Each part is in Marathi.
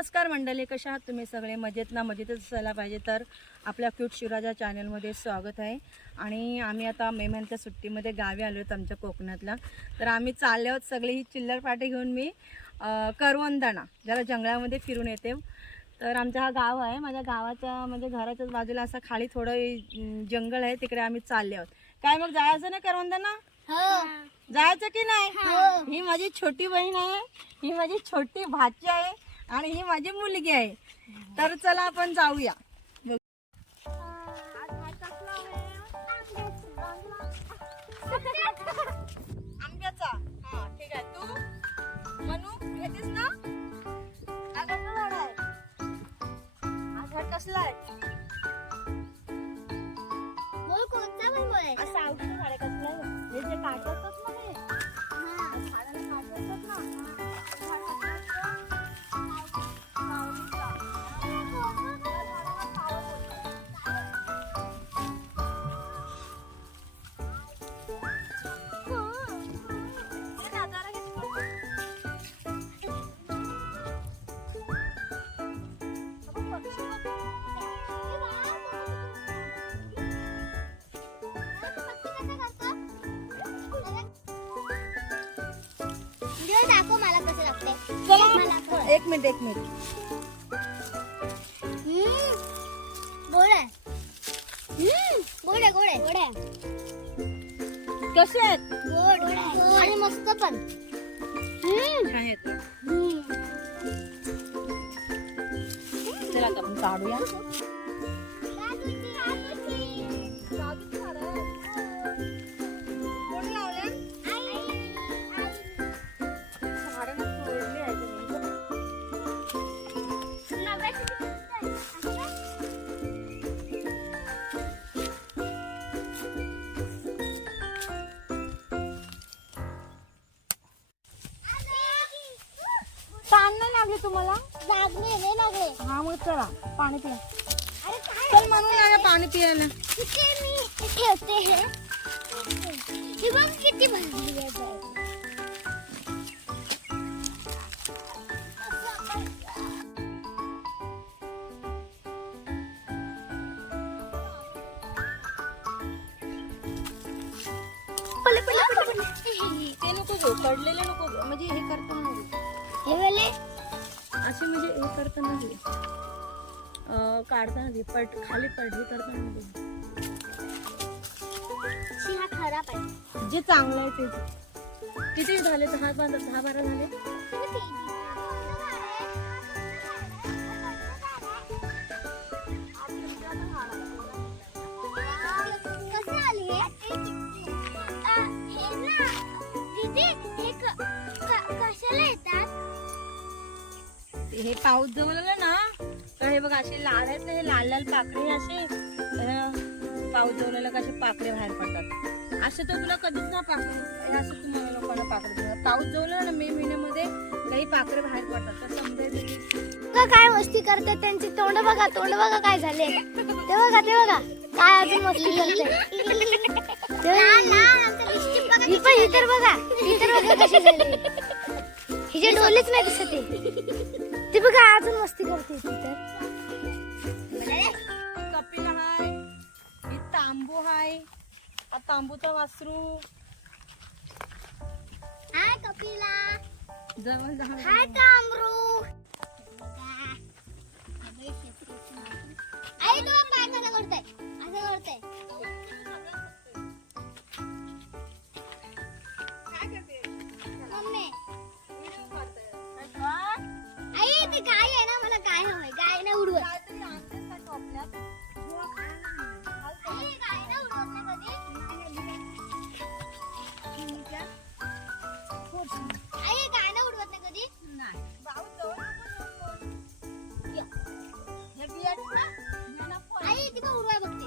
नमस्कार मंडळी कशा आहात तुम्ही सगळे? मजेत ना मजेतच असायला पाहिजे तर आपल्या क्यूट शिवराजा चॅनलमध्ये स्वागत आहे. आणि आम्ही आता मे महिन्याच्या सुट्टीमध्ये गावी आलो आहोत आमच्या कोकणातला. तर आम्ही चालले आहोत सगळे ही चिल्लर पाटे घेऊन मी करवंदाणा ज्याला जंगलामध्ये फिरून येते. तर आमचा हा गाव आहे. माझ्या गावाच्या म्हणजे घराच्याच बाजूला असं खाली थोडं जंगल आहे. तिकडे आम्ही चालले आहोत. काय मग जायचं ना करवंदाणा? जायचं की नाही? ही माझी छोटी बहीण आहे. ही माझी छोटी भाची आहे. आणि ही माझी मुलगी आहे. तर चला आपण जाऊया. आंब्याचा. हा ठीक आहे. तू मनू घेतेस ना? हा कसला आहे? दाखव मला कसं लागतंय. चला. एक मिनिट एक मिनिट गोड आहे गोड आहे गोड आहे गोड आहे कसे आहेत? गोड आणि मस्त पण. चला आपण काढूया. लागली तुम्हाला? लागले लय लागले. हा मग चला पाणी पिया. अरे काय? चल म्हणून आले पाणी पियाला किती मी ठेवते. हे हे बघ किती भरली आहे बॅग. म्हणजे हे हे वाले? असे म्हणजे हे करताना काढताना घे पड खाली पडली करताना शी, हा खराब आहे. जे चांगलं आहे ते. किती झाले? दहा बारा दहा बारा झाले? हे पाऊस जवळला ना तर हे बघ असे लाल आहेत ना हे लाल लाल पाकळे असे. तर पाऊस जवळला कसे पाकळे बाहेर पडतात. असे तर तुला कधीच ना पाकळे हे असं तुम्हाला लोकांना पाकळे दिसतात. पाऊस जवळला ना मे महिन्यामध्ये काही पाकळे बाहेर पडतात. तर समजायचं काय मस्ती करते त्यांची? तोंड बघा तोंड बघा काय झाले. ते बघा ते बघा. काय अजून मस्ती करते ही ही तर बघा ही तर बघा कशी झाली. हिचे डोलेच नाही दिसत आहे. ती बघा अजून मस्ती करते ती तर. कपिल हाय ही तांबू हाय. तांबूचा वासरू. हाय कपिला. जवळ हाय तांबरू. आई गाय आहे ना मला गाय हवंय? गाय नाही उडवत. आई, गाय नाही उडवत ना कधी? आई गाय नाही उडवत ना कधी आई ती पण उडवाय बघते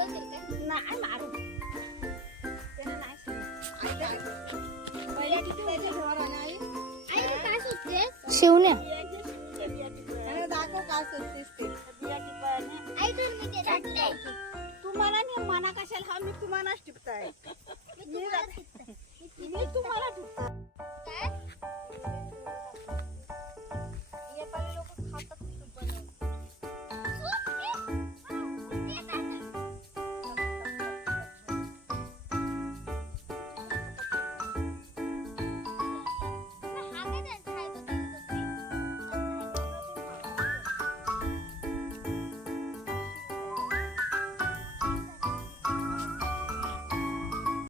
आला आई? शिवण्या. दाखव काय सुटतेस ते तुम्हाला नाही मना कशाला? हा मी तुम्हालाच टिपताय. मी तुम्हाला टिपताय. আগে